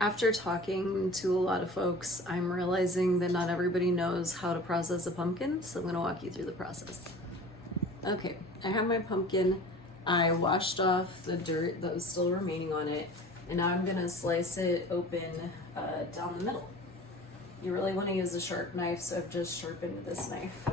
After talking to a lot of folks, I'm realizing that not everybody knows how to process a pumpkin, so I'm gonna walk you through the process. Okay, I have my pumpkin. I washed off the dirt that was still remaining on it, and now I'm gonna slice it open down the middle. You really wanna use a sharp knife, so I've just sharpened this knife.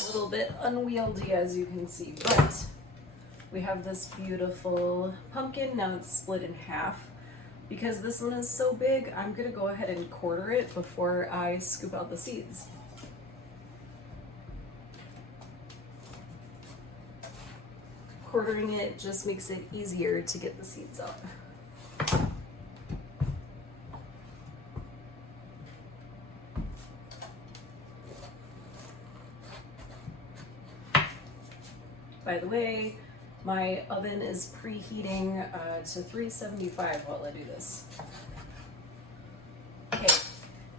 A little bit unwieldy, as you can see, but we have this beautiful pumpkin. Now it's split in half. Because this one is so big, I'm gonna go ahead and quarter it before I scoop out the seeds. Quartering it just makes it easier to get the seeds out. By the way, my oven is preheating to 375 while I do this. Okay,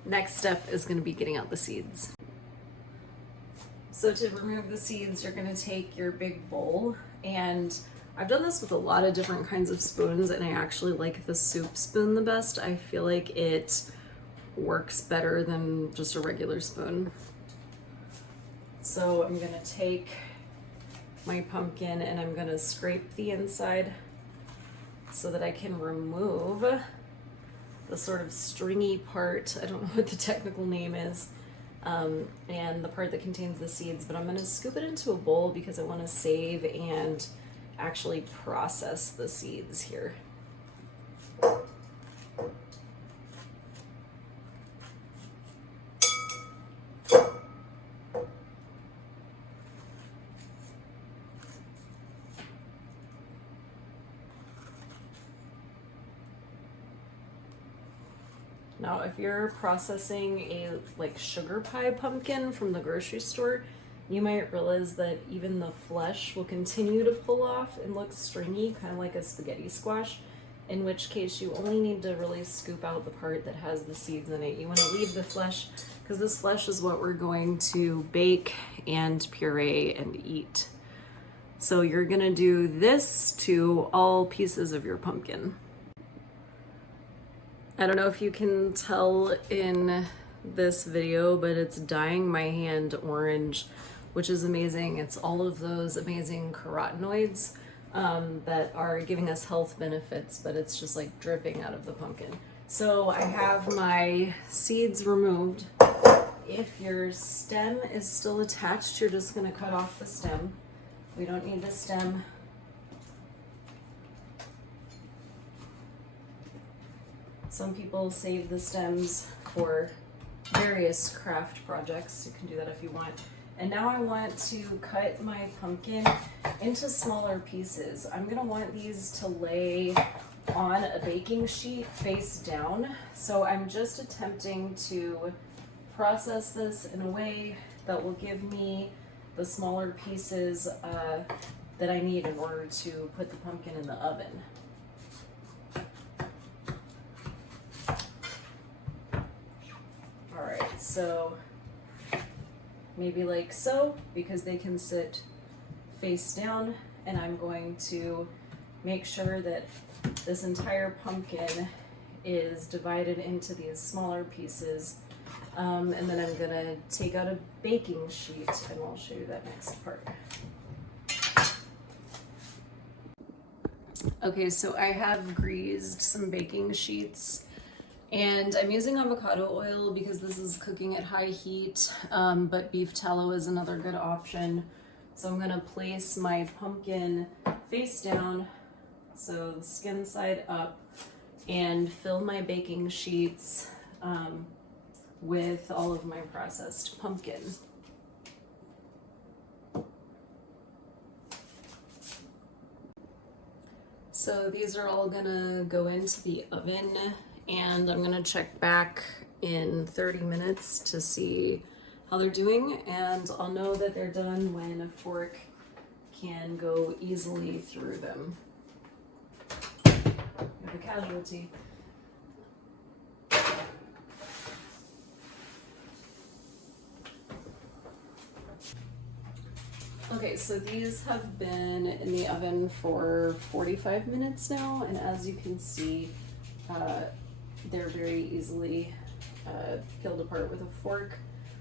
next step is gonna be getting out the seeds. So to remove the seeds, you're gonna take your big bowl, and I've done this with a lot of different kinds of spoons, and I actually like the soup spoon the best. I feel like it works better than just a regular spoon. So I'm gonna take my pumpkin and I'm gonna scrape the inside so that I can remove the sort of stringy part. I don't know what the technical name is, and the part that contains the seeds, but I'm gonna scoop it into a bowl because I wanna save and actually process the seeds here. Now, if you're processing a sugar pie pumpkin from the grocery store, you might realize that even the flesh will continue to pull off and look stringy, kind of like a spaghetti squash, in which case you only need to really scoop out the part that has the seeds in it. You want to leave the flesh because this flesh is what we're going to bake and puree and eat. So you're going to do this to all pieces of your pumpkin. I don't know if you can tell in this video, but it's dyeing my hand orange, which is amazing. It's all of those amazing carotenoids that are giving us health benefits, but it's just like dripping out of the pumpkin. So I have my seeds removed. If your stem is still attached, you're just gonna cut off the stem. We don't need the stem. Some people save the stems for various craft projects. You can do that if you want. And now I want to cut my pumpkin into smaller pieces. I'm gonna want these to lay on a baking sheet face down. So I'm just attempting to process this in a way that will give me the smaller pieces that I need in order to put the pumpkin in the oven. So maybe like so, because they can sit face down, and I'm going to make sure that this entire pumpkin is divided into these smaller pieces, and then I'm gonna take out a baking sheet and I'll show you that next part. Okay, so I have greased some baking sheets. And I'm using avocado oil because this is cooking at high heat, but beef tallow is another good option. So I'm gonna place my pumpkin face down, so the skin side up, and fill my baking sheets with all of my processed pumpkin. So these are all gonna go into the oven, and I'm gonna check back in 30 minutes to see how they're doing, and I'll know that they're done when a fork can go easily through them. We have a casualty. Okay, so these have been in the oven for 45 minutes now, and as you can see, they're very easily peeled apart with a fork.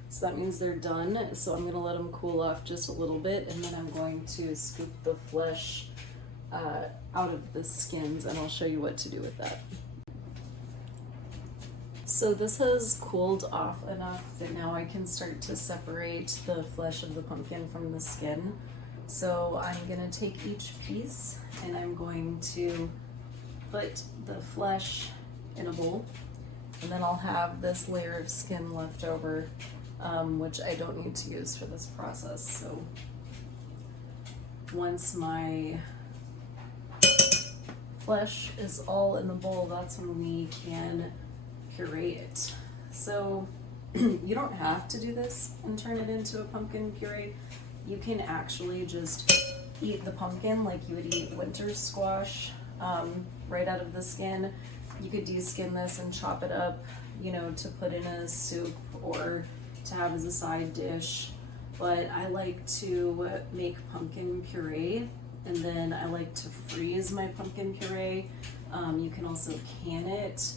So that means they're done. So I'm gonna let them cool off just a little bit, and then I'm going to scoop the flesh out of the skins, and I'll show you what to do with that. So this has cooled off enough that now I can start to separate the flesh of the pumpkin from the skin. So I'm gonna take each piece and I'm going to put the flesh in a bowl, and then I'll have this layer of skin left over, which I don't need to use for this process. So once my flesh is all in the bowl, that's when we can puree it. So you don't have to do this and turn it into a pumpkin puree. You can actually just eat the pumpkin like you would eat winter squash, right out of the skin. You could de-skin this and chop it up, you know, to put in a soup or to have as a side dish. But I like to make pumpkin puree, and then I like to freeze my pumpkin puree. You can also can it,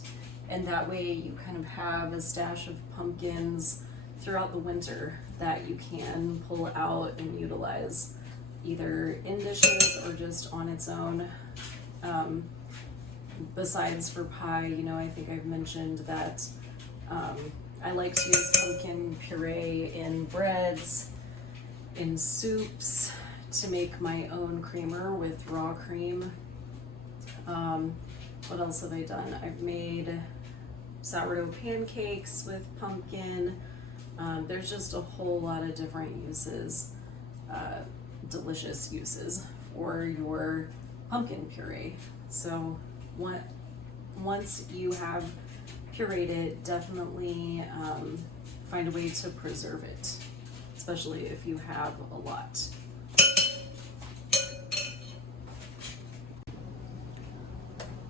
and that way you kind of have a stash of pumpkins throughout the winter that you can pull out and utilize either in dishes or just on its own. Besides for pie, you know, I think I've mentioned that I like to use pumpkin puree in breads, in soups, to make my own creamer with raw cream. What else have I done? I've made sourdough pancakes with pumpkin. There's just a whole lot of different uses, delicious uses for your pumpkin puree. So once you have pureed it, definitely find a way to preserve it, especially if you have a lot.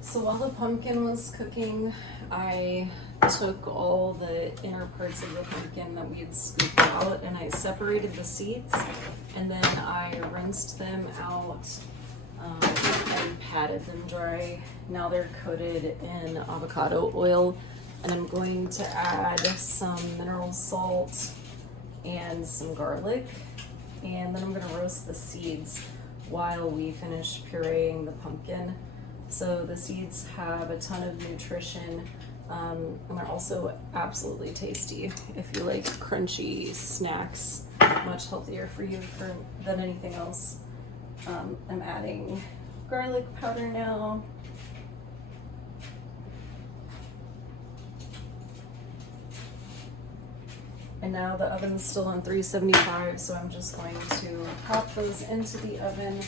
So while the pumpkin was cooking, I took all the inner parts of the pumpkin that we had scooped out, and I separated the seeds, and then I rinsed them out and patted them dry. Now they're coated in avocado oil, and I'm going to add some mineral salt and some garlic, and then I'm going to roast the seeds while we finish pureeing the pumpkin. So the seeds have a ton of nutrition, and they're also absolutely tasty. If you like crunchy snacks, much healthier for you than anything else. I'm adding garlic powder now. And now the oven's still on 375, so I'm just going to pop those into the oven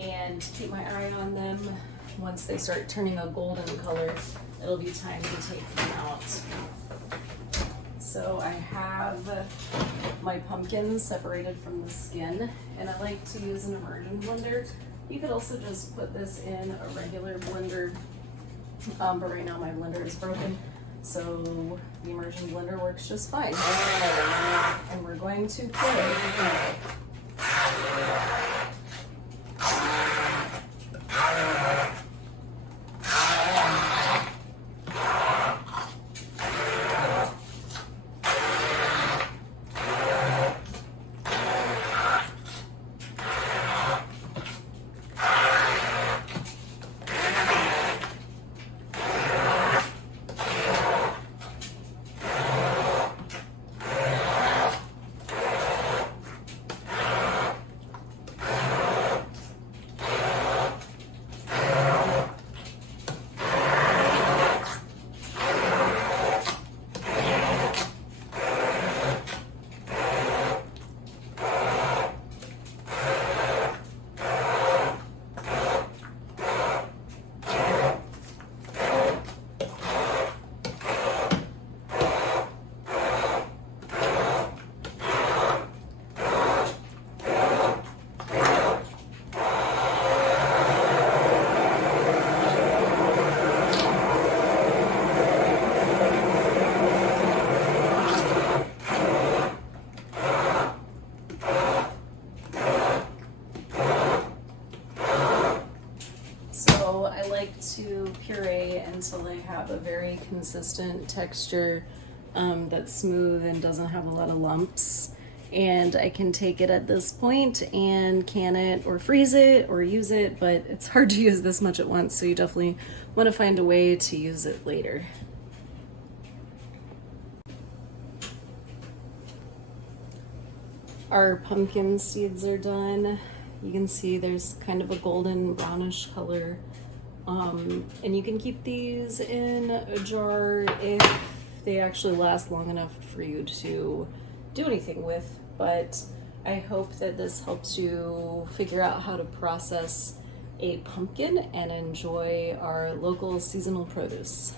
and keep my eye on them. Once they start turning a golden color, it'll be time to take them out. So I have my pumpkins separated from the skin, and I like to use an immersion blender. You could also just put this in a regular blender, but right now my blender is broken, so the immersion blender works just fine. And we're going to puree. spray until I have a very consistent texture that's smooth and doesn't have a lot of lumps. And I can take it at this point and can it or freeze it or use it, but it's hard to use this much at once, so you definitely want to find a way to use it later. Our pumpkin seeds are done. You can see there's kind of a golden brownish color. And you can keep these in a jar if they actually last long enough for you to do anything with. But I hope that this helps you figure out how to process a pumpkin and enjoy our local seasonal produce.